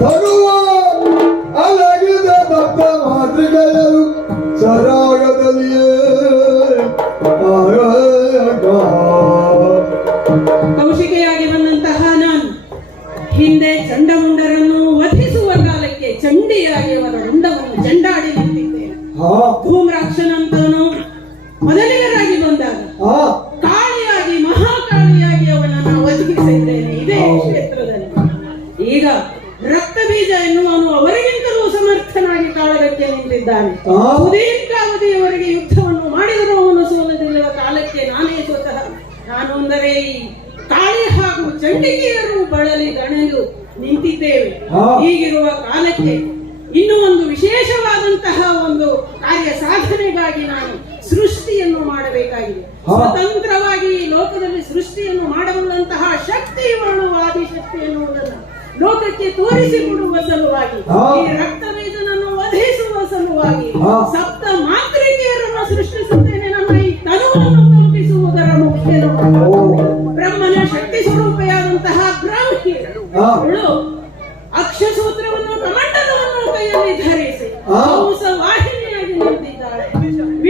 ধরু ಮಾಡಬೇಕಾಗಿದೆ ಸ್ವತಂತ್ರವಾಗಿ ಈ ಲೋಕದಲ್ಲಿ ಸೃಷ್ಟಿಯನ್ನು ಮಾಡಬಲ್ಲಂತಹ ಶಕ್ತಿ ಇವಳು ಆದಿಶಕ್ತಿ ಎನ್ನುವುದನ್ನು ಲೋಕಕ್ಕೆ ತೋರಿಸಿಕೊಡುವ ಸಲುವಾಗಿ. ಈ ರಕ್ತ ವೇದನನ್ನು ವಧಿಸುವ ಸಲುವಾಗಿ ಸಪ್ತ ಮಾತೃಕೆಯರನ್ನು ಸೃಷ್ಟಿಸುತ್ತೇನೆ ನಮ್ಮ ಈ ತನುವನ್ನು ತಲುಪಿಸುವುದರ ಮುಖ್ಯ ಬ್ರಹ್ಮನ ಶಕ್ತಿ ಸ್ವರೂಪೆಯಾದಂತಹ ಬ್ರಾಹ್ಮಿ ಆ. ಅವಳು ಅಕ್ಷಸೂತ್ರವನ್ನು ಕಮಂಡಲವನ್ನು ಕೈಯಲ್ಲಿ ಧರಿಸಿ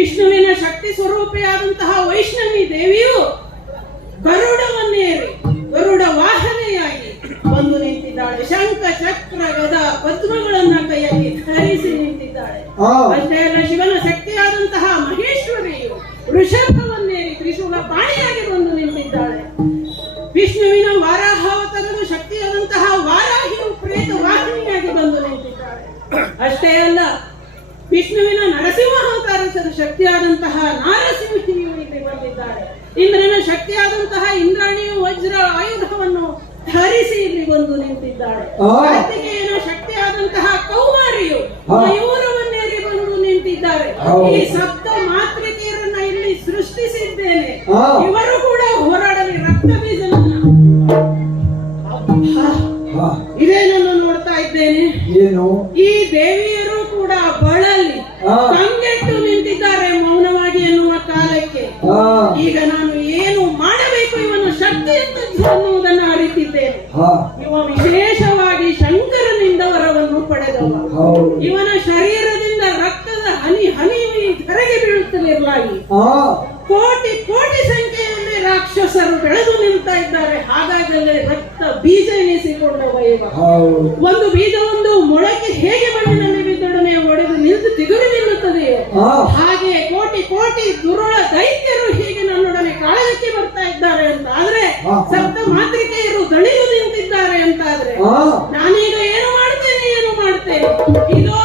ವಿಷ್ಣುವಿನ ಶಕ್ತಿ ಸ್ವರೂಪಿಯಾದಂತಹ ವೈಷ್ಣವಿ ದೇವಿಯು ಗರುಡವನ್ನೇರಿ ಗರುಡ ವಾಹನೆಯಾಗಿ ಬಂದು ನಿಂತಿದ್ದಾಳೆ. ಶಂಖ ಚಕ್ರ ಗದ ಪದ್ಮಗಳನ್ನ ಕೈಯಲ್ಲಿ ಧರಿಸಿ ನಿಂತಿದ್ದಾಳೆ. ಅಷ್ಟೇ ಅಲ್ಲ ಶಿವನ ಶಕ್ತಿಯಾದಂತಹ ಮಹೇಶ್ವರಿಯು ವೃಷಭವನ್ನೇರಿ ತ್ರಿಶೂಲ ಪಾಣಿಯಾಗಿ ಬಂದು ನಿಂತಿದ್ದಾಳೆ. ವಿಷ್ಣುವಿನ ವಾರಾಹಾವತರದ ಶಕ್ತಿಯಾದಂತಹ ವಾರಾಹಿಯು ಪ್ರೇತ ವಾಹಿನಿಯಾಗಿ ಬಂದು ನಿಂತಿದ್ದಾಳೆ. ಅಷ್ಟೇ ಅಲ್ಲ ವಿಷ್ಣುವಿನ ನರಸಿಂಹಾವತಾರದ ಶಕ್ತಿಯಾದಂತಹ ನಾರಸಿಂಹಿಯು ಇಲ್ಲಿ ಬಂದಿದ್ದಾರೆ ಇಂದ್ರನ ಶಕ್ತಿಯಾದಂತಹ ಇಂದ್ರಾಣಿಯು ವಜ್ರ ಆಯುಧವನ್ನು ಧರಿಸಿ ಇಲ್ಲಿ ಬಂದು ನಿಂತಿದ್ದಾಳೆ. ಕಾರ್ತಿಕೇಯನ ಶಕ್ತಿಯಾದಂತಹ ಕೌಮಾರಿಯು. ಮಯೂರವನ್ನೇರಿ ಬಂದು ನಿಂತಿದ್ದಾರೆ ಈ ಸಪ್ತ ಮಾತೃಕೆಯರನ್ನ ಇಲ್ಲಿ ಸೃಷ್ಟಿಸಿದ್ದೇನೆ. ಇವರು ಕೂಡ ಹೋರಾಡಲಿ ರಕ್ತ ಬೀಜವನ್ನ ಇದೇನನ್ನು ನೋಡ್ತಾ ಇದ್ದೇನೆ ಏನು ಈ ಆ. ಕಂಗೆಟ್ಟು ನಿಂತಿದ್ದಾರೆ ಮೌನವಾಗಿ ಎನ್ನುವ ಕಾಲಕ್ಕೆ. ಈಗ ನಾನು ಏನು ಮಾಡಬೇಕು ಇವನು ಶಕ್ತಿ ಅನ್ನುವುದನ್ನು ಅರಿತಿದ್ದೇನೆ. ಇವ ವಿಶೇಷವಾಗಿ ಶಂಕರನಿಂದ ವರವನ್ನು ಪಡೆದವ. ಇವನ ಶರೀರದಿಂದ ರಕ್ತದ ಹನಿ ಹನಿ ಬೀಳುತ್ತಿರಲಾಗಿ ಬೀಳುತ್ತಲಿರಲಾಗಿ. ಕೋಟಿ ಕೋಟಿ ಸಂಖ್ಯೆಯಲ್ಲಿ ರಾಕ್ಷಸರು ಬೆಳೆದು ನಿಲ್ತಾ ಇದ್ದಾರೆ. ಹಾಗಾಗಲೇ ರಕ್ತ ಬೀಜ ಎನಿಸಿಕೊಂಡವ ಇವ. ಒಂದು ಬೀಜ ಹಾಗೆ ಕೋಟಿ ಕೋಟಿ ದುರುಳ ದೈತ್ಯರು ಹೀಗೆ ನನ್ನೊಡನೆ ಕಾಳಜಕ್ಕೆ ಬರ್ತಾ ಇದ್ದಾರೆ ಅಂತ ಆದ್ರೆ. ಸಪ್ತ ಮಾತೃಕೆಯರು ದಣಿದು ನಿಂತಿದ್ದಾರೆ ಅಂತ ಆದ್ರೆ ನಾನೀಗ ಏನು ಮಾಡ್ತೇನೆ ಏನು ಮಾಡ್ತೇನೆ? ಇದೋ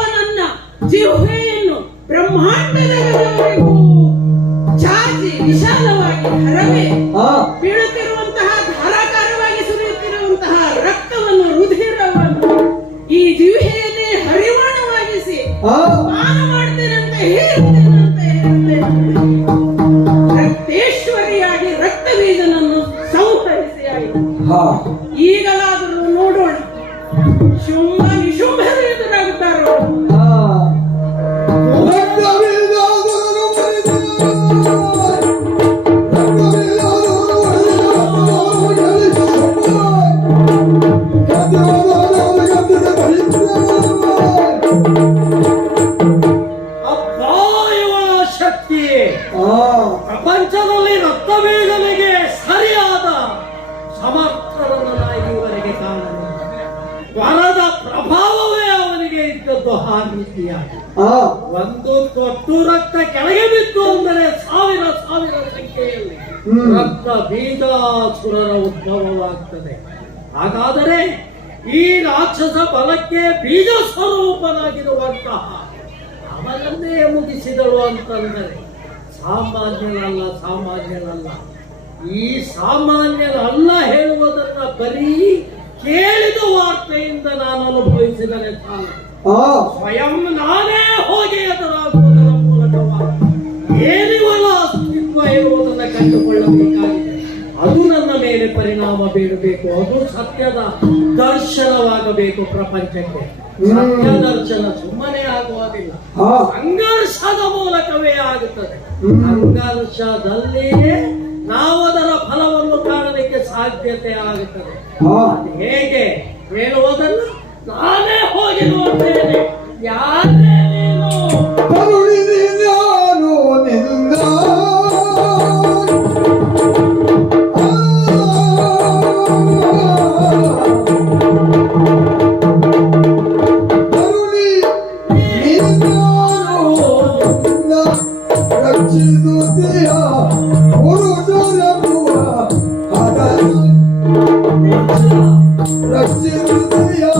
ಈ ಸಾಮಾನ್ಯನಲ್ಲ ಹೇಳುವುದನ್ನ ಬರೀ ಕೇಳಿದ ವಾರ್ತೆಯಿಂದ ನಾನು ಅನುಭವಿಸಿದರೆ ಸ್ವಯಂ ನಾನೇ ಹೋಗಿ ಎದುರಾಗುವುದರ ಮೂಲಕವಾಗಿ ಏನಿವನ ಅಸ್ತಿತ್ವ ಎನ್ನುವುದನ್ನ ಕಂಡುಕೊಳ್ಳಬೇಕಾಗಿದೆ. ಅದು ನನ್ನ ಮೇಲೆ ಪರಿಣಾಮ ಬೀಳಬೇಕು ಅದು ಸತ್ಯದ ದರ್ಶನವಾಗಬೇಕು ಪ್ರಪಂಚಕ್ಕೆ. ಸತ್ಯ ದರ್ಶನ ಸುಮ್ಮನೆ ಆಗುವುದಿಲ್ಲ. ಸಂಘರ್ಷದ ಮೂಲಕವೇ ಆಗುತ್ತದೆ. ಸಂಘರ್ಷದಲ್ಲಿಯೇ ನಾವು ಅದರ ಫಲವನ್ನು ಕಾಣಲಿಕ್ಕೆ ಸಾಧ್ಯತೆ ಆಗುತ್ತದೆ. ಹೇಗೆ? ಹೇಳುವುದನ್ನು ನಾನೇ ಹೋಗಿ ನೋಡ್ತೇನೆ. ಯಾರೇ ನಾನು? திருதயா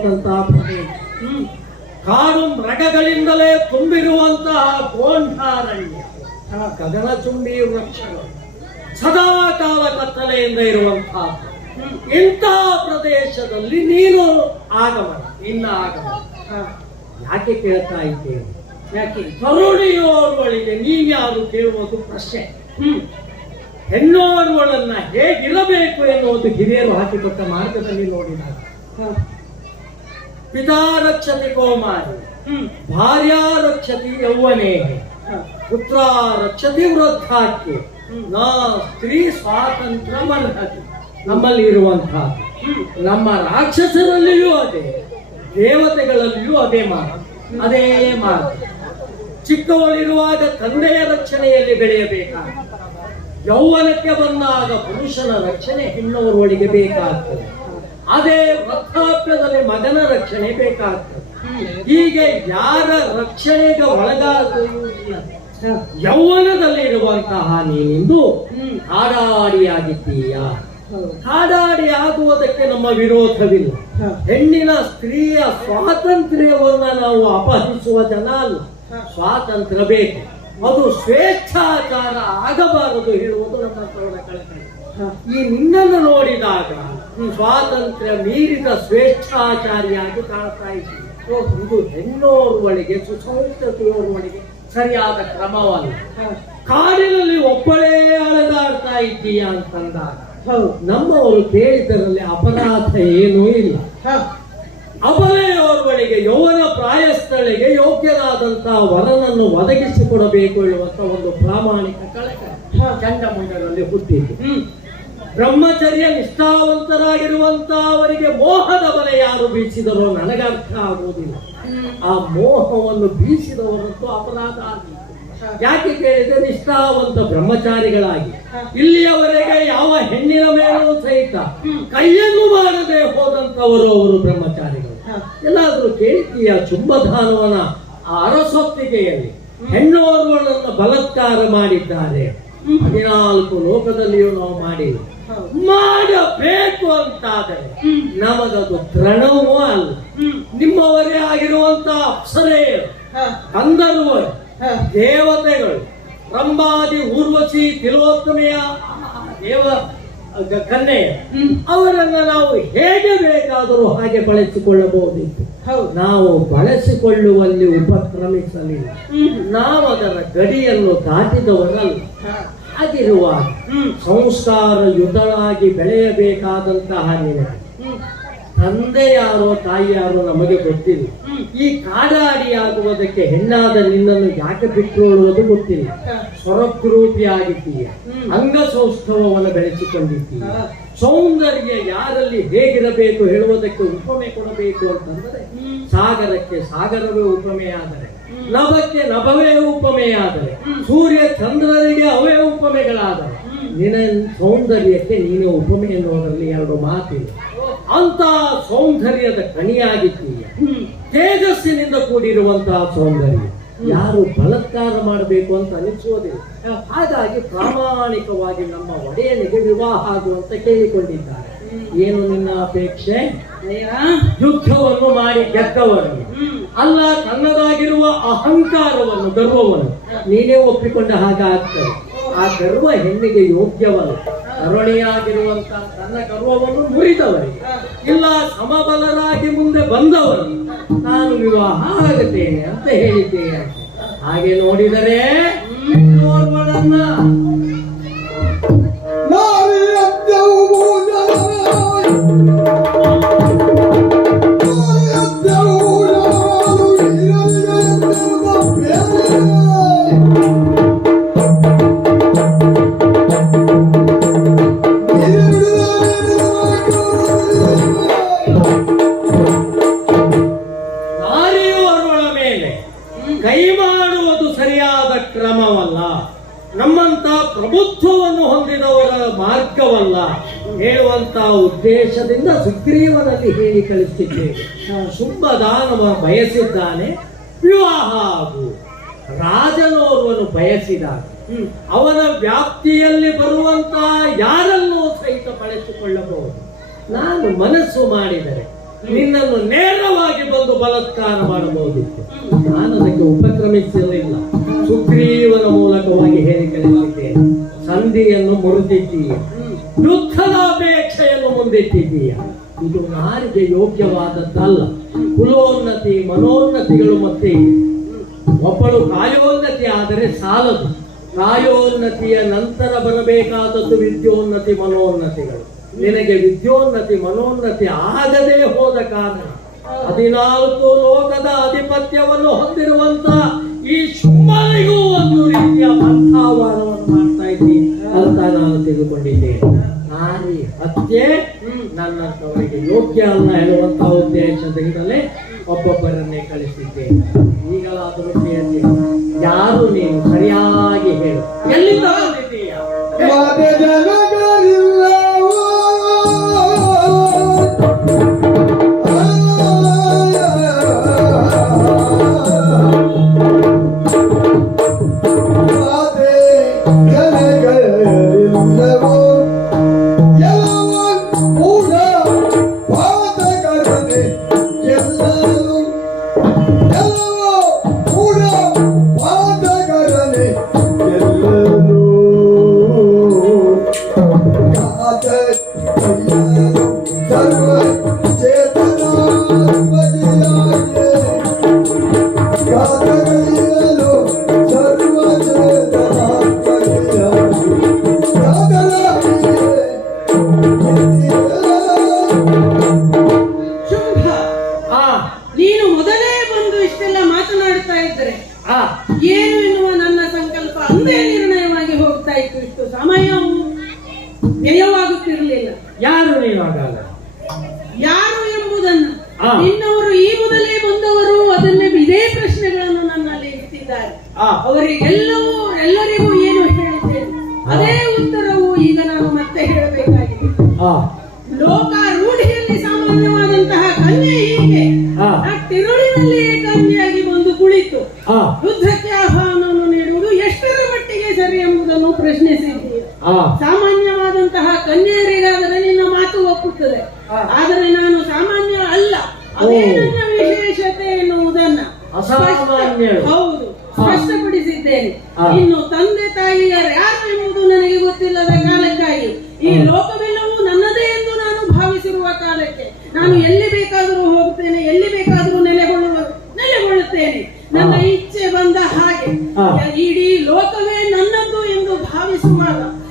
ಹೋದಂತಹ ಪ್ರದೇಶ ಕಾಡು ಮೃಗಗಳಿಂದಲೇ ತುಂಬಿರುವಂತಹ ಗೋಂಢಾರಣ್ಯ ಗಗನ ಚುಂಬಿ ವೃಕ್ಷಗಳು ಸದಾ ಕಾಲ ಕತ್ತಲೆಯಿಂದ ಇರುವಂತಹ. ಇಂತಹ ಪ್ರದೇಶದಲ್ಲಿ ನೀನು ಆಗಮನ, ಇನ್ನ ಆಗಮನ. ಯಾಕೆ ಕೇಳ್ತಾ ಇದ್ದೇನೆ ಯಾಕೆ? ತರುಣಿಯೋರ್ವಳಿಗೆ ನೀನ್ಯಾರು ಕೇಳುವುದು ಪ್ರಶ್ನೆ. ಹ್ಮ್. ಹೆಣ್ಣೋರ್ವಳನ್ನ ಹೇಗಿರಬೇಕು ಎನ್ನುವುದು ಹಿರಿಯರು ಹಾಕಿಕೊಟ್ಟ ಮಾರ್ಗದಲ್ಲಿ ನೋಡಿದಾಗ. ಪಿತಾ ರಕ್ಷತಿ ಕೋಮಾರಿ. ಭಾರ್ಯಾ ರಕ್ಷತಿ ಯೌವನೇ. ಪುತ್ರ ರಕ್ಷತಿ ವೃದ್ಧಾಕ್ಕೆ. ನಾ ಸ್ತ್ರೀ ಸ್ವಾತಂತ್ರ್ಯ ಮರ್ಹತಿ ನಮ್ಮಲ್ಲಿ ಇರುವಂತಹ ನಮ್ಮ ರಾಕ್ಷಸರಲ್ಲಿಯೂ ಅದೇ. ದೇವತೆಗಳಲ್ಲಿಯೂ ಅದೇ ಮಾತು. ಅದೇ ಮಾತು. ಚಿಕ್ಕವಳಿರುವಾಗ ತಂದೆಯ ರಕ್ಷಣೆಯಲ್ಲಿ ಬೆಳೆಯಬೇಕಾಗ ಯೌವನಕ್ಕೆ ಬಂದಾಗ ಪುರುಷನ ರಕ್ಷಣೆ ಹೆಣ್ಣವರೊಳಗೆ ಬೇಕಾಗ್ತದೆ. ಅದೇ ವೃದ್ಧಾಪ್ಯದಲ್ಲಿ ಮಗನ ರಕ್ಷಣೆ ಬೇಕಾಗ್ತದೆ. ಹೀಗೆ ಯಾರ ರಕ್ಷಣೆಗೆ ಒಳಗಾಗುವುದಿಲ್ಲ ಯೌವನದಲ್ಲಿ ಇರುವಂತಹ ನೀನಿಂದು ಹಾಡಾಡಿಯಾಗಿದ್ದೀಯ. ಹಾಡಾಡಿ ಆಗುವುದಕ್ಕೆ ನಮ್ಮ ವಿರೋಧವಿಲ್ಲ. ಹೆಣ್ಣಿನ ಸ್ತ್ರೀಯ ಸ್ವಾತಂತ್ರ್ಯವನ್ನ ನಾವು ಅಪಹರಿಸುವ ಜನ ಅಲ್ಲ. ಸ್ವಾತಂತ್ರ್ಯ ಬೇಕು. ಅದು ಸ್ವೇಚ್ಛಾಚಾರ ಆಗಬಾರದು ಹೇಳುವುದು ನಮ್ಮ ಕಳಕಳಿ ಈ ನಿನ್ನನ್ನು ನೋಡಿದಾಗ ಸ್ವಾತಂತ್ರ್ಯ ಮೀರಿದ ಸ್ವೇಚ್ಛಾಚಾರಿಯಾಗಿ ಕಾಣ್ತಾ ಇದ್ದೀವಿ ಇದು ಹೆಣ್ಣೋರ್ವಳಿಗೆ ಸುಸಂಸ್ಕೃತಿಯೋರ್ವಳಿಗೆ ಸರಿಯಾದ ಕ್ರಮವಲ್ಲ. ಕಾಡಿನಲ್ಲಿ ಒಬ್ಬಳೇ ಅಳೆದಾಡ್ತಾ ಇದ್ದೀಯ ಅಂತಂದಾಗ, ನಮ್ಮವರು ಕೇಳಿದರಲ್ಲಿ ಅಪರಾಧ ಏನೂ ಇಲ್ಲ. ಅಪರೆಯವರುಗಳಿಗೆ ಯೌವನ ಪ್ರಾಯಸ್ಥಳಿಗೆ ಯೋಗ್ಯನಾದಂತಹ ವರನನ್ನು ಒದಗಿಸಿಕೊಡಬೇಕು ಎನ್ನುವಂತ ಒಂದು ಪ್ರಾಮಾಣಿಕ ಕಳಕ ಚಂಡಮುಂಡರಲ್ಲಿ ಹುಟ್ಟಿದ್ದು. ಬ್ರಹ್ಮಚರ್ಯ ನಿಷ್ಠಾವಂತರಾಗಿರುವಂತ ಅವರಿಗೆ ಮೋಹದ ಬಲೆ ಯಾರು ಬೀಸಿದರೋ ನನಗೆ ಅರ್ಥ ಆಗುವುದಿಲ್ಲ ಆ ಮೋಹವನ್ನು ಬೀಸಿದವರಂತೂ ಅಪರಾಧ ಆಗಿದೆ ಯಾಕೆ ಕೇಳಿದ್ರೆ ನಿಷ್ಠಾವಂತ ಬ್ರಹ್ಮಚಾರಿಗಳಾಗಿ. ಇಲ್ಲಿಯವರೆಗೆ ಯಾವ ಹೆಣ್ಣಿನ ಮೇಲೂ ಸಹಿತ ಕೈಯನ್ನು ಮಾಡದೆ ಹೋದಂತವರು ಅವರು ಬ್ರಹ್ಮಚಾರಿಗಳು. ಎಲ್ಲಾದರೂ ಕೇಳಿದ್ದೀಯ ಚುಂಬಧಾನವನ ಆ ಅರಸೊತ್ತಿಗೆಯಲ್ಲಿ ಹೆಣ್ಣೋರ್ವಳನ್ನು ಬಲತ್ಕಾರ ಮಾಡಿದ್ದಾರೆ. ಹದಿನಾಲ್ಕು ಲೋಕದಲ್ಲಿಯೂ ನಾವು ಮಾಡಿಲ್ಲ. ಹೌದು ಮಾಡಬೇಕು ಅಂತಾದರೆ ನಮಗದು ಪ್ರಣವೂ ಅಲ್ಲ. ನಿಮ್ಮವರೇ ಆಗಿರುವಂತ ಅಪ್ಸರೇ ಅಂದರುವ ದೇವತೆಗಳು ರಂಭಾದಿ ಊರ್ವಶಿ ತಿಲೋತ್ತಮೆಯ ದೇವ ಕನ್ನೆ ಅವರನ್ನ ನಾವು ಹೇಗೆ ಬೇಕಾದರೂ ಹಾಗೆ ಬಳಸಿಕೊಳ್ಳಬಹುದಿತ್ತು. ಹೌದು. ನಾವು ಬಳಸಿಕೊಳ್ಳುವಲ್ಲಿ ಉಪಕ್ರಮಿಸಲಿಲ್ಲ. ನಾವು ಅದರ ಗಡಿಯನ್ನು ದಾಟಿದವರಲ್ಲ. ಹಾ. ಸಂಸಾರ ಯುತಳಾಗಿ ಬೆಳೆಯಬೇಕಾದಂತಹ ನಿನಗೆ ತಂದೆ ಯಾರೋ ತಾಯಿ ಯಾರೋ ನಮಗೆ ಗೊತ್ತಿಲ್ಲ ಈ ಕಾಡಾಡಿಯಾಗುವುದಕ್ಕೆ ಹೆಣ್ಣಾದ ನಿನ್ನನ್ನು ಯಾಕೆ ಬಿಟ್ಟುಕೊಳ್ಳುವುದು ಗೊತ್ತಿಲ್ಲ. ಅಂಗ ಆಗಿದ್ದೀಯ. ಅಂಗಸೌಷ್ಠವವನ್ನು ಬೆಳೆಸಿಕೊಂಡಿದ್ದೀಯ. ಸೌಂದರ್ಯ ಯಾರಲ್ಲಿ ಹೇಗಿರಬೇಕು ಹೇಳುವುದಕ್ಕೆ ಉಪಮೆ ಕೊಡಬೇಕು ಅಂತಂದರೆ ಸಾಗರಕ್ಕೆ ಸಾಗರವೇ ಉಪಮೆಯಾದರೆ. ನಭಕ್ಕೆ ನಭವೇ ಉಪಮೆಯಾದರೆ ಸೂರ್ಯ ಚಂದ್ರರಿಗೆ ಅವೇ ಉಪಮೆಗಳಾದರೆ ನಿನ ನಿನ್ನ ಸೌಂದರ್ಯಕ್ಕೆ ನೀನು ಉಪಮೆ ಎನ್ನುವುದರಲ್ಲಿ ಎರಡು ಮಾತಿಲ್ಲ ಅಂತ ಸೌಂದರ್ಯದ ಕಣಿಯಾಗಿದ್ದೀಯ. ತೇಜಸ್ಸಿನಿಂದ ಕೂಡಿರುವಂತಹ ಸೌಂದರ್ಯ. ಯಾರು ಬಲತ್ಕಾರ ಮಾಡಬೇಕು ಅಂತ ಅನಿಸುವುದಿಲ್ಲ. ಹಾಗಾಗಿ ಪ್ರಾಮಾಣಿಕವಾಗಿ ನಮ್ಮ ಒಡೆಯನಿಗೆ ವಿವಾಹ ಆಗುವಂತ ಕೇಳಿಕೊಂಡಿದ್ದಾರೆ. ಏನು ನಿನ್ನ ಅಪೇಕ್ಷೆ? ಯುದ್ಧವನ್ನು ಮಾಡಿ ಗೆದ್ದವರಿಗೆ. ಅಲ್ಲ, ತನ್ನದಾಗಿರುವ ಅಹಂಕಾರವನ್ನು, ಗರ್ವವನ್ನು ನೀನೇ ಒಪ್ಪಿಕೊಂಡ ಹಾಗೆ ಆಗ್ತದೆ. ಆ ಗರ್ವ ಹೆಣ್ಣಿಗೆ ಯೋಗ್ಯವಲ್ಲ. ಕರುಣೆಯಾಗಿರುವಂತ ತನ್ನ ಗರ್ವವನ್ನು ಮುರಿದವರಿಗೆ, ಇಲ್ಲ ಸಮಬಲರಾಗಿ ಮುಂದೆ ಬಂದವರು ನಾನು ವಿವಾಹ ಆಗುತ್ತೇನೆ ಅಂತ ಹೇಳಿದ್ದೇನೆ. ಹಾಗೆ ನೋಡಿದರೆ ನಮ್ಮಂತ ಪ್ರಭುತ್ವವನ್ನು ಹೊಂದಿದವರ ಮಾರ್ಗವಲ್ಲ. ಹೇಳುವಂತ ಉದ್ದೇಶದಿಂದ ಸುಗ್ರೀವನಲ್ಲಿ ಹೇಳಿ ಕಳಿಸಿದ್ದೇವೆ ಶುಭದಾನವ ಬಯಸಿದ್ದಾನೆ, ವಿವಾಹ ಆಗು. ರಾಜನೋರ್ವನು ಬಯಸಿದ ಅವನ ವ್ಯಾಪ್ತಿಯಲ್ಲಿ ಬರುವಂತ ಯಾರನ್ನೂ ಸಹಿತ ಬಳಸಿಕೊಳ್ಳಬಹುದು. ನಾನು ಮನಸ್ಸು ಮಾಡಿದರೆ ನಿನ್ನನ್ನು ನೇರವಾಗಿ ಬಂದು ಬಲತ್ಕಾರ ಮಾಡಬಹುದಿತ್ತು. ನಾನು ಅದಕ್ಕೆ ಉಪಕ್ರಮಿಸಲಿಲ್ಲ. ಸುಗ್ರೀವನ ಮೂಲಕವಾಗಿ ಹೇಳಿ ಕಳಿಸಿದ್ದೇನೆ ಸಂಧಿಯನ್ನು ಮುರಿದಿದ್ದೀಯ. ಯುದ್ಧದ ಅಪೇಕ್ಷೆಯನ್ನು ಮುಂದಿಟ್ಟಿದ್ದೀಯ. ಇದು ನಾರಿಗೆ ಯೋಗ್ಯವಾದದ್ದಲ್ಲ. ಕುಲೋನ್ನತಿ, ಮನೋನ್ನತಿಗಳು ಮತ್ತೆ. ಒಬ್ಬಳು ಕಾಯೋನ್ನತಿ ಆದರೆ ಸಾಲದು. ಕಾಯೋನ್ನತಿಯ ನಂತರ ಬರಬೇಕಾದದ್ದು ವಿದ್ಯೋನ್ನತಿ, ಮನೋನ್ನತಿಗಳು. ನಿನಗೆ ವಿದ್ಯೋನ್ನತಿ ಮನೋನ್ನತಿ ಆಗದೆ ಹೋದ ಕಾರಣ ಹದಿನಾಲ್ಕು ಲೋಕದ ಆಧಿಪತ್ಯವನ್ನು ಹೊಂದಿರುವಂತ ಈ ಶುಮ್ಮನಿಗೂ ಒಂದು ರೀತಿಯ ಮಾಡ್ತಾ ಇದ್ದೀನಿ ಅಂತ ನಾನು ತಿಳ್ಕೊಂಡಿದ್ದೇನೆ ನಾರಿ ಹತ್ಯೆ ನನ್ನಂತವರಿಗೆ ಯೋಗ್ಯ ಅಲ್ಲ ಹೇಳುವಂತಹ ಉದ್ದೇಶದಿಂದಲೇ ಒಬ್ಬೊಬ್ಬರನ್ನೇ ಕಳಿಸಿದ್ದೇನೆ. ಈಗಲಾದರೂ ಯಾರು ನೀನು ಸರಿಯಾಗಿ ಹೇಳು. ಎಲ್ಲಿ ಬಂದಿದ್ದೀಯ? Música ಆ ಸಾಮಾನ್ಯವಾದಂತಹ ಕನ್ಯರಿಗಾದರೆ ನಿನ್ನ ಮಾತು ಒಪ್ಪುತ್ತದೆ. ಆದರೆ ನಾನು ಸಾಮಾನ್ಯ ಅಲ್ಲ. ಅದೇ ನನ್ನ ವಿಶೇಷತೆ ಎನ್ನುವುದನ್ನ ಹೌದು. ಸ್ಪಷ್ಟಪಡಿಸಿದ್ದೇನೆ. ಇನ್ನು ತಂದೆ ತಾಯಿಯರು ಯಾರು ಎಂಬುದು ನನಗೆ ಗೊತ್ತಿಲ್ಲದ ಕಾಲಕ್ಕಾಗಿ ಈ ಲೋಕವೇ ಇರುವಾಗ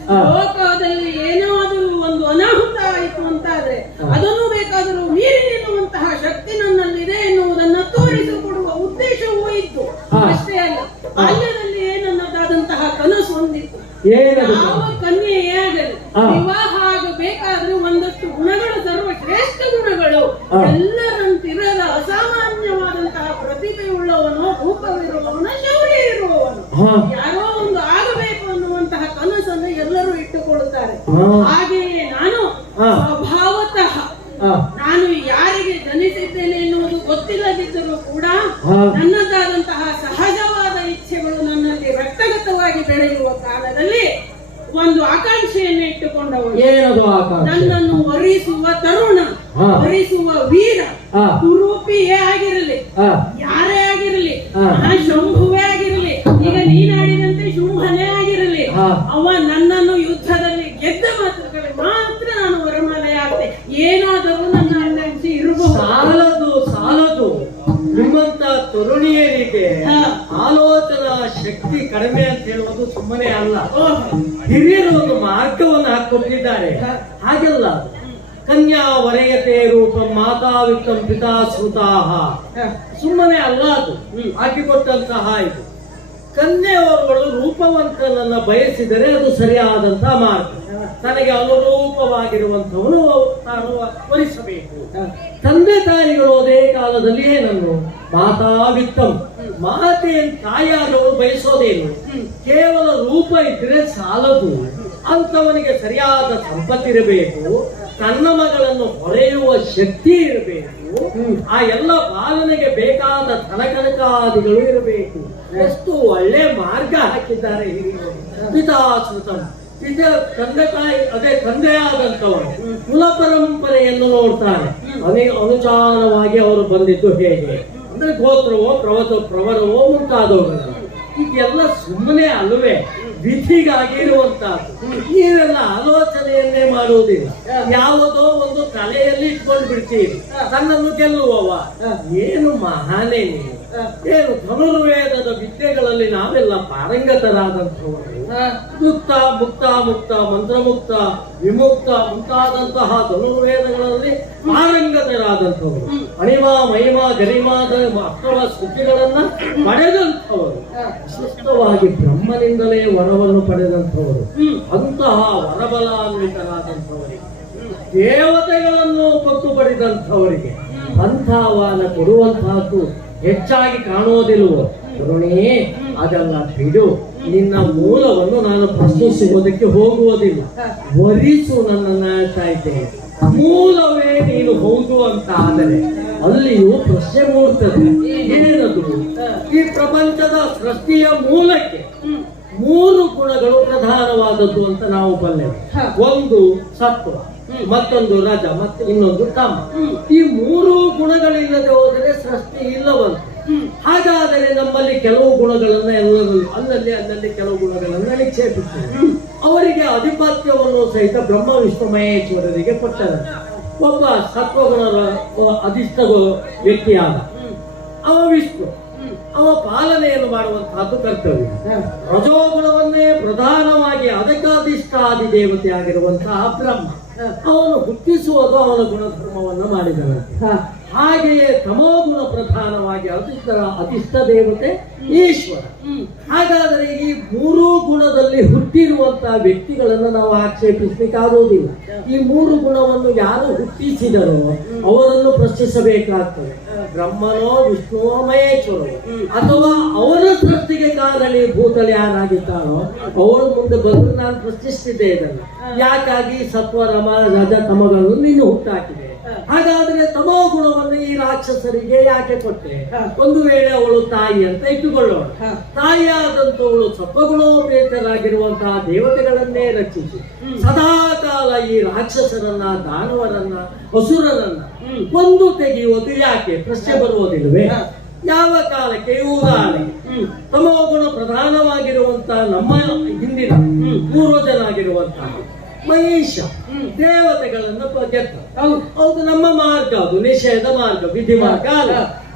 ಹಾ. ಲೋಕದಲ್ಲಿ ಏನಾದರೂ ಒಂದು ಅನಾಹುತ ಆಯಿತು ಅಂತಾದ್ರೆ ಹಾ. ಅದನ್ನು ಬೇಕಾದರೂ ಮೀರಿ ನಿಲ್ಲುವಂತಹ ಶಕ್ತಿ ನನ್ನಲ್ಲಿದೆ ಎನ್ನುವುದನ್ನ ತೋರಿಸಿಕೊಡುವ ಉದ್ದೇಶವೂ ಇತ್ತು ಹಾ. ಅಷ್ಟೇ ಅಲ್ಲ ಬಾಲ್ಯದಲ್ಲಿಯೇ ನನ್ನದಾದಂತಹ ಕನಸು ಹೊಂದಿತ್ತು ಏನದು ಯಾವ ಕನ್ಯೆಯೇ ಆಗಲಿ ಹಾ. ವಿವಾಹ ಆಗಬೇಕಾದ್ರೆ ಒಂದಷ್ಟು ಗುಣಗಳು ಸರ್ವಶ್ರೇಷ್ಠ ಗುಣಗಳು ಹಾ. ಎಲ್ಲರಂತಿರದ ಅಸಾಮಾನ್ಯವಾದಂತಹ ಪ್ರತಿಭೆಯುಳ್ಳವನು ರೂಪವಿರುವವನು ಶೌರ್ಯ ಇರುವವನು ಯಾರೋ ಒಂದು ಆಗಬೇಕು ಅನ್ನುವಂತಹ ಕನಸನ್ನು ಎಲ್ಲರೂ ಇಟ್ಟುಕೊಳ್ಳುತ್ತಾರೆ. ಹಾಗೆಯೇ ನಾನು ವರಯತೆ ರೂಪ ಮಾತಾ ವಿತ್ತಂ ಪಿತಾ ಶ್ರುತಾಹ. ಸುಮ್ಮನೆ ಅಲ್ಲ ಅದು. ಹಾಕಿಕೊಟ್ಟಂತಹ ಇದು. ಕನ್ಯೆಯವರುಗಳು ರೂಪವಂತನನ್ನ ಬಯಸಿದರೆ ಅದು ಸರಿಯಾದಂತಹ ಮಾರ್ಗ. ತನಗೆ ಅನುರೂಪವಾಗಿರುವಂತವನು ತಾನು ವರಿಸಬೇಕು. ತಂದೆ ತಾಯಿಗಳು ಅದೇ ಕಾಲದಲ್ಲಿ ಏನನ್ನು? ಮಾತಾ ವಿತ್ತಂ ಮಾತೆ ತಾಯಿಯಾದವರು ಬಯಸೋದೇನು? ಕೇವಲ ರೂಪ ಇದ್ರೆ ಸಾಲದು. ಅಂತವನಿಗೆ ಸರಿಯಾದ ಸಂಪತ್ತಿರಬೇಕು. ತನ್ನ ಮಗಳನ್ನು ಹೊರೆಯುವ ಶಕ್ತಿ ಇರಬೇಕು. ಆ ಎಲ್ಲ ಪಾಲನೆಗೆ ಬೇಕಾದ ತನಕನಕಾದಿಗಳು ಇರಬೇಕು. ಎಷ್ಟು ಒಳ್ಳೆ ಮಾರ್ಗ ಹಾಕಿದ್ದಾರೆ ಹಿರಿಯರು ಪಿತಾಶ್ರುತಂ ಪಿತ ತಂದೆ ತಾಯಿ ಅದೇ ಆದಂತವರು ಕುಲ ಪರಂಪರೆಯನ್ನು ನೋಡ್ತಾರೆ ಅನೇ ಅನುಚಾನವಾಗಿ ಅವರು ಬಂದಿದ್ದು ಹೇಗೆ? ಅಂದ್ರೆ ಗೋತ್ರವೋ ಪ್ರವತ ಪ್ರವರವೋ ಮುಂತಾದವರು ಇದೆಲ್ಲ ಸುಮ್ಮನೆ ಅಲ್ಲವೇ? ವಿಧಿಗಾಗಿ ಇರುವಂತಹದ್ದು. ನೀವೆಲ್ಲ ಆಲೋಚನೆಯನ್ನೇ ಮಾಡುವುದಿಲ್ಲ. ಯಾವುದೋ ಒಂದು ತಲೆಯಲ್ಲಿ ಇಟ್ಕೊಂಡು ಬಿಡ್ತೀರಿ ತನ್ನನ್ನು ಗೆಲ್ಲುವವ. ಏನು ಮಹಾನೇ ನೀವು. ಏನು ಧನುರ್ವೇದದ ವಿದ್ಯೆಗಳಲ್ಲಿ ನಾವೆಲ್ಲ ಪಾರಂಗತರಾದಂಥವರು. ಮುಕ್ತ ಮುಕ್ತ ಮುಕ್ತ ಮಂತ್ರಮುಕ್ತ ವಿಮುಕ್ತ ಮುಂತಾದಂತಹ ಧನುರ್ವೇದಗಳಲ್ಲಿ ಪಾರಂಗತರಾದಂಥವರು. ಅಣಿಮ ಮಹಿಮ ಗರಿಮಾದ ಅಕ್ರಮ ಸ್ಥಿತಿಗಳನ್ನ ಪಡೆದಂಥವರು. ಸ್ಪಷ್ಟವಾಗಿ ಬ್ರಹ್ಮನಿಂದಲೇ ವರವನ್ನು ಪಡೆದಂಥವರು. ಅಂತಹ ವರಬಲಾನ್ವಿತರಾದಂಥವರಿಗೆ. ದೇವತೆಗಳನ್ನು ಕೊಟ್ಟು ಪಡೆದಂಥವರಿಗೆ. ಪಂಥಾವಾನ ಕೊಡುವಂತಹದ್ದು ಹೆಚ್ಚಾಗಿ ಕಾಣುವುದಿಲ್ವೋ ಕರುಣೇ ಅದೆಲ್ಲ ಬಿಡು. ನಿನ್ನ ಮೂಲವನ್ನು ನಾನು ಪ್ರಶ್ನಿಸುವುದಕ್ಕೆ ಹೋಗುವುದಿಲ್ಲ. ವರಿಸು ನನ್ನ ಹೇಳ್ತಾ ಇದ್ದೇನೆ. ಮೂಲವೇ ನೀನು ಹೌದು ಅಂತ ಆದರೆ ಅಲ್ಲಿಯೂ ಪ್ರಶ್ನೆ ಮೂಡ್ತದೆ. ಏನದು? ಈ ಪ್ರಪಂಚದ ಸೃಷ್ಟಿಯ ಮೂಲಕ್ಕೆ ಮೂರು ಗುಣಗಳು ಪ್ರಧಾನವಾದದ್ದು ಅಂತ ನಾವು ಬಲ್ಲೆವು. ಒಂದು ಸತ್ವ. ಮತ್ತೊಂದು ರಜ ಮತ್ತೆ ಇನ್ನೊಂದು ತಮ ಈ ಮೂರು ಗುಣಗಳಿಲ್ಲದೆ ಹೋದರೆ ಸೃಷ್ಟಿ ಇಲ್ಲವಂತೆ. ಹಾಗಾದರೆ ನಮ್ಮಲ್ಲಿ ಕೆಲವು ಗುಣಗಳನ್ನ ಎಲ್ಲರಲ್ಲಿ ಅಲ್ಲಲ್ಲಿ ಅಲ್ಲಲ್ಲಿ ಕೆಲವು ಗುಣಗಳನ್ನ ನಿಕ್ಷೇಪಿಸ್ತಾರೆ ಅವರಿಗೆ ಅಧಿಪತ್ಯವನ್ನು ಸಹಿತ ಬ್ರಹ್ಮ ವಿಷ್ಣು ಮಹೇಶ್ವರರಿಗೆ ಕೊಟ್ಟರು. ಒಬ್ಬ ಸತ್ವಗುಣದ ಅಧಿಷ್ಠ ವ್ಯಕ್ತಿಯಾದ. ಅವ ವಿಷ್ಣು. ಅವ ಪಾಲನೆಯನ್ನು ಮಾಡುವಂತಹದ್ದು ಕರ್ತವ್ಯ. ರಜೋಗುಣವನ್ನೇ ಪ್ರಧಾನವಾಗಿ ಅದಕ್ಕಾದಿಷ್ಟಾದಿ ದೇವತೆ ಆಗಿರುವಂತಹ ಬ್ರಹ್ಮ. ಅವನು ಹುಟ್ಟಿಸುವುದು ಅವನ ಗುಣಧರ್ಮವನ್ನು ಮಾಡಿದನಂತೆ. ಹಾಗೆಯೇ ತಮೋಗುಣ ಪ್ರಧಾನವಾಗಿ ಅತಿಷ್ಠ ಅತಿಷ್ಠ ದೇವತೆ ಈಶ್ವರ. ಹಾಗಾದರೆ ಈ ಮೂರು ಗುಣದಲ್ಲಿ ಹುಟ್ಟಿರುವಂತಹ ವ್ಯಕ್ತಿಗಳನ್ನು ನಾವು ಆಕ್ಷೇಪಿಸಲಿಕ್ಕಾಗುವುದಿಲ್ಲ ಈ ಮೂರು ಗುಣವನ್ನು ಯಾರು ಹುಟ್ಟಿಸಿದರೋ ಅವರನ್ನು ಪ್ರಶ್ನಿಸಬೇಕಾಗ್ತದೆ. ಬ್ರಹ್ಮನೋ ವಿಷ್ಣುವೋ ಮಹೇಶ್ವರೋ ಅಥವಾ ಅವರ ಸೃಷ್ಟಿಗೆ ಕಾರಣೀಭೂತಲು ಯಾರಾಗಿದ್ದಾರೋ ಅವರು ಮುಂದೆ ಬಂದು ನಾನು ಪ್ರಶ್ನಿಸ್ತಿದ್ದೆ ಇದನ್ನು. ಯಾಕಾಗಿ ಸತ್ವ ರಮ ರಜ ತಮಗಳನ್ನು ನೀನು ಹುಟ್ಟಾಕಿದೆ? ಹಾಗಾದ್ರೆ ತಮೋ ಗುಣವನ್ನು ಈ ರಾಕ್ಷಸರಿಗೆ ಯಾಕೆ ಕೊಟ್ಟೆ? ಒಂದು ವೇಳೆ ಅವಳು ತಾಯಿ ಅಂತ ಇಟ್ಟುಕೊಳ್ಳೋಣ. ತಾಯಿಯಾದಂಥವಳು ಸತ್ವಗುಣೋಪೇತರಾಗಿರುವಂತಹ ದೇವತೆಗಳನ್ನೇ ರಕ್ಷಿಸಿ ಸದಾಕಾಲ ಈ ರಾಕ್ಷಸರನ್ನ ದಾನವರನ್ನ ಅಸುರರನ್ನ ಒಂದು ತೆಗೆಯುವುದು ಯಾಕೆ? ಪ್ರಶ್ನೆ ಬರುವುದಿಲ್ಲವೇ? ಯಾವ ಕಾಲಕ್ಕೆ ಉದಾಹರಣೆ ತಮೋ ಗುಣ ಪ್ರಧಾನವಾಗಿರುವಂತಹ ನಮ್ಮ ಹಿಂದಿನ ಪೂರ್ವಜನಾಗಿರುವಂತಹ ಮಹೇಶ. ದೇವತೆಗಳನ್ನ ಗೆದ್ದ ಹೌದು. ನಮ್ಮ ಮಾರ್ಗ ಅದು ನಿಷೇಧ ಮಾರ್ಗ ವಿಧಿ ಮಾರ್ಗ ಅಲ್ಲ.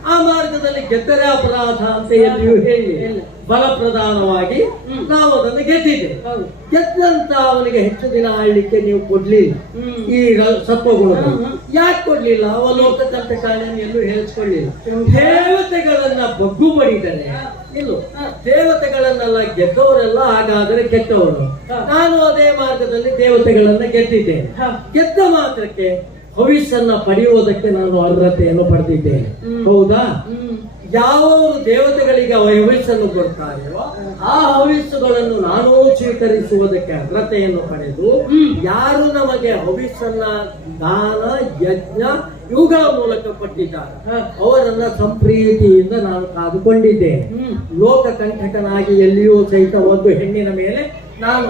ಆ ಮಾರ್ಗದಲ್ಲಿ ಗೆದ್ದರೆ ಅಪರಾಧ ಅಂತ ಎಲ್ಲಿಯೂ ಹೇಳಿ. ಬಲ ಪ್ರಧಾನವಾಗಿ ನಾವು ಅದನ್ನು ಗೆದ್ದಿದ್ದೇವೆ. ಹೌದು. ಗೆದ್ದಂತ ಅವನಿಗೆ ಹೆಚ್ಚು ದಿನ ಆಳ್ಲಿಕ್ಕೆ ನೀವು ಕೊಡ್ಲಿಲ್ಲ. ಈ ಸತ್ವಗುಣ. ಯಾಕೆ ಕೊಡ್ಲಿಲ್ಲ? ಕಾರಣ ಎಲ್ಲೂ ಹೇಳಿಸ್ಕೊಳ್ಳಿಲ್ಲ. ದೇವತೆಗಳನ್ನ ಬಗ್ಗು ಬಡಿದರೆ ಇಲ್ಲೋ. ದೇವತೆಗಳನ್ನೆಲ್ಲ ಗೆದ್ದವರೆಲ್ಲ ಹಾಗಾದರೆ ಕೆಟ್ಟವರು ನಾನು ಅದೇ ಮಾರ್ಗದಲ್ಲಿ ದೇವತೆಗಳನ್ನ ಗೆದ್ದಿದ್ದೇನೆ. ಗೆದ್ದ ಮಾತ್ರಕ್ಕೆ ಭವಿಷ್ಯನ್ನ ಪಡೆಯುವುದಕ್ಕೆ ನಾನು ಅರ್ಹತೆಯನ್ನು ಪಡೆದಿದ್ದೇನೆ. ಹೌದಾ? ಯಾವ ದೇವತೆಗಳಿಗೆ ಹವಿಸ್ಸನ್ನು ಕೊಡ್ತಾರೆಯೋ ಆ ಹವಿಸ್ಸುಗಳನ್ನು ನಾನು ಸ್ವೀಕರಿಸುವುದಕ್ಕೆ ಅರ್ಹತೆಯನ್ನು ಪಡೆದು ಯಾರು ನಮಗೆ ಹವಿಸ್ಸನ್ನ ದಾನ ಯಜ್ಞ ಇವುಗಳ ಮೂಲಕ ಪಟ್ಟಿದ್ದಾರೆ. ಅವರನ್ನ ಸಂಪ್ರೀತಿಯಿಂದ ನಾನು ಕಾದುಕೊಂಡಿದ್ದೇನೆ ಹ್ಮ್ ಲೋಕ ಕಂಟಕನಾಗಿ ಎಲ್ಲಿಯೂ ಸಹಿತ ಒಂದು ಹೆಣ್ಣಿನ ಮೇಲೆ ನಾನು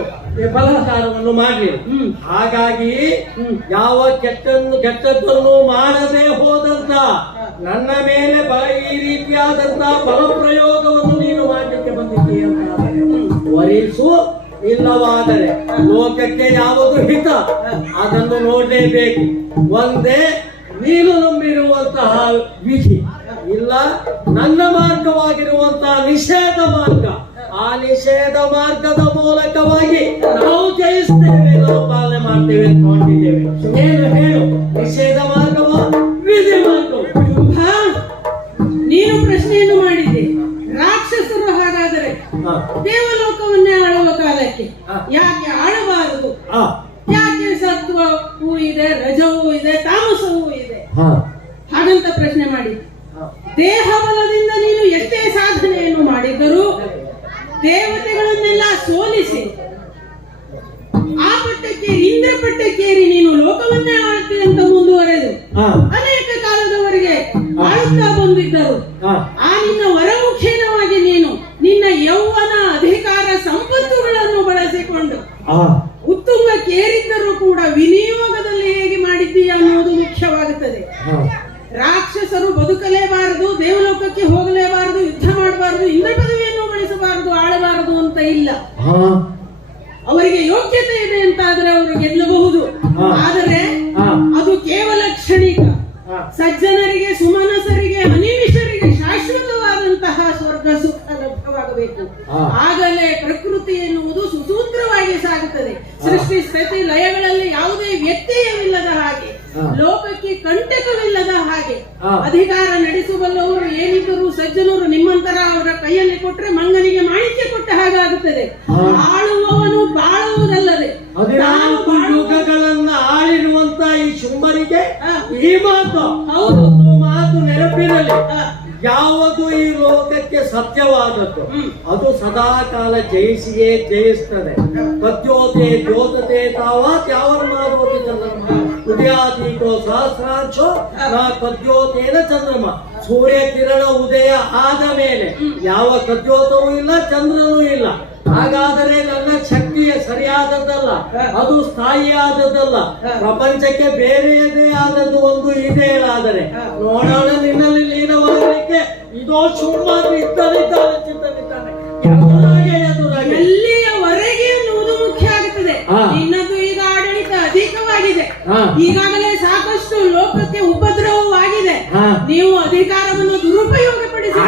ಬಲಹಾರವನ್ನು ಮಾಡಲಿಲ್ಲ ಹ್ಮ್. ಹಾಗಾಗಿ. ಯಾವ ಕೆಟ್ಟನ್ನು ಕೆಟ್ಟದ್ದನ್ನು ಮಾಡದೆ ಹೋದಂತ ನನ್ನ ಮೇಲೆ ಈ ರೀತಿಯಾದಂತ ಬಲಪ್ರಯೋಗವನ್ನು ನೀನು ಮಾಡಲಿಕ್ಕೆ ಬಂದಿದ್ದೀಯ ವರಿಸು ಇಲ್ಲವಾದರೆ ಲೋಕಕ್ಕೆ ಯಾವುದು ಹಿತ ಅದನ್ನು ನೋಡಲೇಬೇಕು ಒಂದೇ ನೀನು ನಂಬಿರುವಂತಹ ವಿಧಿ. ಇಲ್ಲ ನನ್ನ ಮಾರ್ಗವಾಗಿರುವಂತಹ ನಿಷೇಧ ಮಾರ್ಗ. ಆ ನಿಷೇಧ ಮಾರ್ಗದ ಮೂಲಕವಾಗಿ ನಾವು ಜಯಿಸ್ತೇವೆ ನಾವು ಪಾಲನೆ ಮಾಡ್ತೇವೆ ಅಂತ ಹೊರಟಿದ್ದೇವೆ ಏನು ಹೇಳು? ನಿಷೇಧ ಮಾರ್ಗವ? ವಿಧಿ ಮಾರ್ಗವ? ನೀನು ಪ್ರಶ್ನೆಯನ್ನು ಮಾಡಿದ್ದೆ. ರಾಕ್ಷಸರು ಹಾಗಾದರೆ. ದೇವಲೋಕವನ್ನೇ ಆಳುವ ಕಾಲಕ್ಕೆ. ಯಾಕೆ ಆಳಬಾರದು ಆ, ಯಾಕೆ ಸತ್ವವೂ ಇದೆ ರಜವೂ ಇದೆ ತಾಮಸವೂ ಇದೆ ಹಾ, ಹಾಗಂತ ಪ್ರಶ್ನೆ ಮಾಡಿದ್ದೆ ಹಾ. ದೇಹ ಬಲದಿಂದ ನೀನು ಎಷ್ಟೇ ಸಾಧನೆಯನ್ನು ಮಾಡಿದರೂ ದೇವತೆಗಳನ್ನೆಲ್ಲ ಸೋಲಿಸಿ ಆ ಪಟ್ಟಕ್ಕೆ ಇಂದ್ರ ಪಟ್ಟಕ್ಕೇರಿ ನೀನು ಲೋಕವನ್ನೇ ಆಳ್ತಿ ಅಂತ ಮುಂದುವರೆದು ಹಾ, ಅನೇಕ ಕಾಲದವರೆಗೆ ಆಳುತ್ತಾ ಬಂದಿದ್ದರು. ಆ ನಿನ್ನ ವರಮುಖೇನವಾಗಿ ನೀನು ನಿನ್ನ ಯೌವನ ಅಧಿಕಾರ ಸಂಪತ್ತುಗಳನ್ನು ಬಳಸಿಕೊಂಡು ಉತ್ತುಂಗಕ್ಕೇರಿದ್ದರೂ ಕೂಡ ವಿನಿಯೋಗದಲ್ಲಿ ಹೇಗೆ ಮಾಡಿದ್ದೀಯ ಅನ್ನುವುದು ಮುಖ್ಯವಾಗುತ್ತದೆ. ರಾಕ್ಷಸರು ಬದುಕಲೇಬಾರದು ದೇವಲೋಕಕ್ಕೆ ಹೋಗಲೇಬಾರದು ಯುದ್ಧ ಮಾಡಬಾರದು ಇಂದ್ರ ಪದವಿಯನ್ನು ಗಳಿಸಬಾರದು ಆಳಬಾರದು ಅಂತ ಇಲ್ಲ. ಅವರಿಗೆ ಯೋಗ್ಯತೆ ಇದೆ ಅಂತಾದ್ರೆ ಅವರು ಗೆಲ್ಲಬಹುದು. ಆಗಲೇ ಪ್ರಕೃತಿ ಎನ್ನುವುದು ಸುಸೂತ್ರವಾಗಿ ಸಾಗುತ್ತದೆ. ಸೃಷ್ಟಿ ಸ್ಥಿತಿ ಲಯಗಳಲ್ಲಿ ಯಾವುದೇ ವ್ಯತ್ಯಯವಿಲ್ಲದ ಹಾಗೆ ಲೋಕಕ್ಕೆ ಕಂಟಕವಿಲ್ಲದ ಹಾಗೆ ಅಧಿಕಾರ ನಡೆಸುವಲ್ಲವರು ಏನಿದ್ದರೂ ಸಜ್ಜನರು ನಿಮ್ಮಂತರ ಅವರ ಕೈಯಲ್ಲಿ ಕೊಟ್ಟರೆ ಮಂಗನಿಗೆ ಮಾಣಿಕೆ ಕೊಟ್ಟ ಹಾಗಾಗುತ್ತದೆ. ಆಳುವವನು ಬಾಳುವುದಲ್ಲದೆ ಆಳಿರುವಂತ ಈ ಶುಂಭರಿಗೆ. ಈ ಮಾತು. ಹೌದು. ಮಾತು ನೆನಪಿರಲಿ ಹಾ. ಯಾವುದು ಈ ಲೋಕಕ್ಕೆ ಸತ್ಯವಾದದ್ದು? ಅದು ಸದಾ ಕಾಲ ಜಯಿಸಿಯೇ ಜಯಿಸ್ತದೆ. ಪದ್ಯೋತೆ ಜ್ಯೋತತೆ ತಾವಾತ್ ಯಾವ ಮಾಧವತಿ ಉದಯಾತೀತೋ ಸಹಸ್ರಾಂಶೋ ನಾ ಕದ್ಯೋತೇನ ಚಂದ್ರಮ. ಸೂರ್ಯ ಕಿರಣ ಉದಯ ಆದ ಮೇಲೆ ಯಾವ ಕದ್ಯೋತವೂ ಇಲ್ಲ ಚಂದ್ರನೂ ಇಲ್ಲ. ಹಾಗಾದರೆ ನನ್ನ ಶಕ್ತಿಯ ಸರಿಯಾದದ್ದಲ್ಲ ಅದು ಸ್ಥಾಯಿಯಾದದ್ದಲ್ಲ. ಪ್ರಪಂಚಕ್ಕೆ ಬೇರೆಯದೇ ಆದದ್ದು ಒಂದು ಇದೆ ಆದರೆ ನೋಡೋಣ ನಿನ್ನಲ್ಲಿ ಲೀನವಾಗಲಿಕ್ಕೆ ಇದೋ ಶುಂಭ ನಿಂತಲಿದ್ದಾನೆ ಚಿಂತನಿದ್ದಾನೆ ಎದುರಾಗೆ. ಎಲ್ಲಿಯವರೆಗೆ ಅನ್ನುವುದು ಮುಖ್ಯ ಆಗುತ್ತದೆ. ಹಾ. ಈಗಾಗಲೇ ಸಾಕಷ್ಟು ಲೋಕಕ್ಕೆ ಉಪದ್ರವವಾಗಿದೆ. ನೀವು ಅಧಿಕಾರವನ್ನು ದುರುಪಯೋಗಪಡಿಸಿ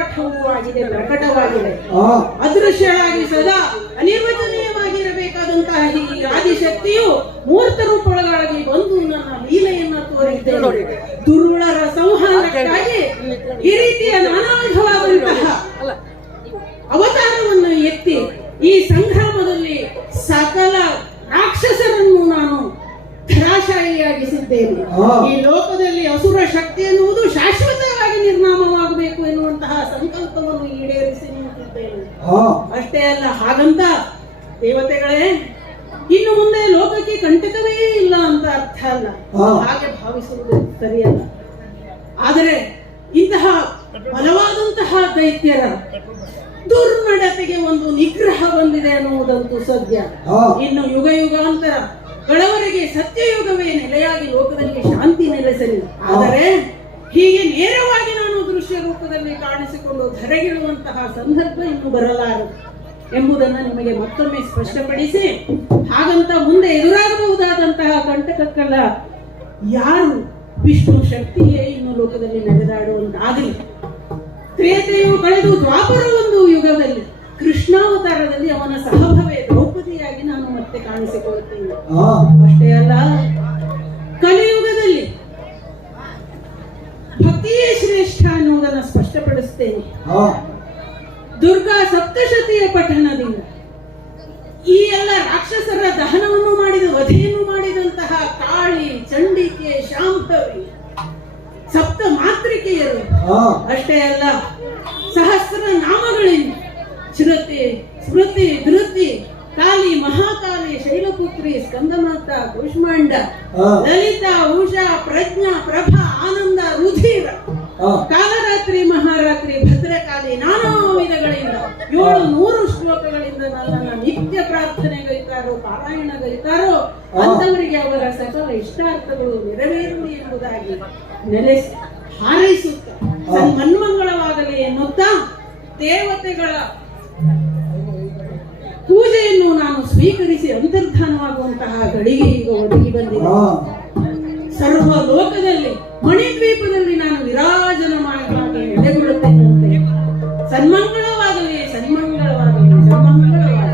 ಆಗಿದೆ ಪ್ರಕಟವಾಗಿದೆ ಅದೃಶ್ಯವಾಗಿ ಅದೃಶ್ಯಳಾಗಿ ಸದಾ ಅನಿರ್ವಚನೀಯವಾಗಿರಬೇಕಾದಂತಹ ಈ ಆದಿಶಕ್ತಿಯು ಮೂರ್ತ ರೂಪಗಳಾಗಿ ಬಂದು ನನ್ನ ಲೀಲೆಯನ್ನ ತೋರಿದ್ದೇನೆ ದುರುಳರ ಸಂಹಾರಕ್ಕಾಗಿ ಈ ರೀತಿಯ ನಾನಾ ವಿಧವಾದಂತಹ ಅವತಾರವನ್ನು ಎತ್ತಿ ಈ ಸಂಗ್ರಾಮದಲ್ಲಿ ಸಕಲ ರಾಕ್ಷಸರನ್ನು ನಾನು ಧರಾಶಾಯಿಯಾಗಿಸಿದ್ದೇನೆ. ಈ ಲೋಕದಲ್ಲಿ ಅಸುರ ಶಕ್ತಿ ಎನ್ನುವುದು ಶಾಶ್ವತವಾಗಿ ನಿರ್ನಾಮವಾಗಬೇಕು ಎನ್ನುವಂತಹ ಸಂಕಲ್ಪವನ್ನು ಈಡೇರಿಸಿ ನಿಂತಿದ್ದೇನೆ. ಅಷ್ಟೇ ಅಲ್ಲ ಹಾಗಂತ ದೇವತೆಗಳೇ ಇನ್ನು ಮುಂದೆ ಲೋಕಕ್ಕೆ ಕಂಟಕವೇ ಇಲ್ಲ ಅಂತ ಅರ್ಥ ಅಲ್ಲ. ಹಾಗೆ ಭಾವಿಸುವುದು ಸರಿಯಲ್ಲ. ಆದರೆ ಇಂತಹ ಬಲವಾದಂತಹ ದೈತ್ಯರ ದುರ್ನಡತೆಗೆ ಒಂದು ನಿಗ್ರಹ ಬಂದಿದೆ ಅನ್ನುವುದಂತೂ ಸದ್ಯ. ಇನ್ನು ಯುಗ ಯುಗಾಂತರ ಗಳವರೆಗೆ ಸತ್ಯಯುಗವೇ ನೆಲೆಯಾಗಿ ಲೋಕದಲ್ಲಿ ಶಾಂತಿ ನೆಲೆಸಲಿ. ಆದರೆ ಹೀಗೆ ನೇರವಾಗಿ ರೂಪದಲ್ಲಿ ಕಾಣಿಸಿಕೊಂಡು ಧರೆಗಿಡುವಂತಹ ಸಂದರ್ಭ ಇನ್ನು ಬರಲಾರದು ಎಂಬುದನ್ನು ನಿಮಗೆ ಮತ್ತೊಮ್ಮೆ ಸ್ಪಷ್ಟಪಡಿಸಿ ಹಾಗಂತ ಮುಂದೆ ಎದುರಾಗಬಹುದಾದಂತಹ ಕಂಟಕಕ್ಕಲ್ಲ ಯಾರು ವಿಷ್ಣು ಶಕ್ತಿಯೇ ಇನ್ನು ಲೋಕದಲ್ಲಿ ನಡೆದಾಡುವಂತಾಗಲಿ ತ್ರೇತೆಯು ಕಳೆದು ದ್ವಾಪರ ಒಂದು ಯುಗದಲ್ಲಿ ಕೃಷ್ಣಾವತಾರದಲ್ಲಿ ಅವನ ಸಹಭವೇ ದ್ರೌಪದಿಯಾಗಿ ನಾನು ಮತ್ತೆ ಕಾಣಿಸಿಕೊಳ್ಳುತ್ತೇನೆ ಅಷ್ಟೇ ಅಲ್ಲ ಕಲಿಯುಗದಲ್ಲಿ ಭಕ್ತಿಯೇ ಶ್ರೇಷ್ಠ ಅನ್ನುವುದನ್ನು ಸ್ಪಷ್ಟಪಡಿಸ್ತೇನೆ. ದುರ್ಗಾ ಸಪ್ತಶತಿಯ ಪಠಣದಿಂದ ಈ ಎಲ್ಲ ರಾಕ್ಷಸರ ದಹನವನ್ನು ಮಾಡಿದ ವಧೆಯನ್ನು ಮಾಡಿದಂತಹ ಕಾಳಿ ಚಂಡಿಕೆ ಶಾಂತವಿ ಸಪ್ತ ಮಾತೃಕೆಯರು ಅಷ್ಟೇ ಅಲ್ಲ ಸಹಸ್ರ ನಾಮಗಳಿಂದ ಶ್ರುತಿ ಸ್ಮೃತಿ ಧೃತಿ ಕಾಲಿ ಮಹಾಕಾಲಿ ಶೈಲಪುತ್ರಿ ಸ್ಕಂದಮಾತ ಕೂಷ್ಮಾಂಡ ಲಲಿತಾ ಉಷಾ ಪ್ರಜ್ಞಾ ಪ್ರಭಾ ಆನಂದ ರುಧಿರ ಕಾಲರಾತ್ರಿ ಮಹಾರಾತ್ರಿ ಭದ್ರಕಾಲಿ ನಾನಾ ವಿಧಗಳಿಂದ ಏಳು ನೂರು ಶ್ಲೋಕಗಳಿಂದ ನನ್ನ ನಿತ್ಯ ಪ್ರಾರ್ಥನೆ ಗೈತಾರೋ ಪಾರಾಯಣ ಗೈತಾರೋ ಅಂತವರಿಗೆ ಅವರ ಸಕಲ ಇಷ್ಟಾರ್ಥಗಳು ನೆರವೇರಲಿ ಎಂಬುದಾಗಿ ನೆಲೆಸಿ ಹಾರೈಸುತ್ತ. ಸನ್ಮನ್ಮಂಗಳವಾಗಲಿ ಎನ್ನುತ್ತಾ ದೇವತೆಗಳ ಪೂಜೆಯನ್ನು ನಾನು ಸ್ವೀಕರಿಸಿ ಅಂತರ್ಧಾನವಾಗುವಂತಹ ಗಳಿಗೆ ಈಗ ಒದಗಿ ಬಂದಿದೆ. ಸರ್ವ ಲೋಕದಲ್ಲಿ ಮಣಿದ್ವೀಪದಲ್ಲಿ ನಾನು ವಿರಾಜನ ವಿರಾಜಮಾನವಾಗಿ ನೆಲೆಗೊಳ್ಳುತ್ತೇನೆ ಸನ್ಮಂಗಳವಾಗಲಿ ಸನ್ಮಂಗಳವಾಗಲಿ ಸನ್ಮಂಗಳವಾಗಲಿ.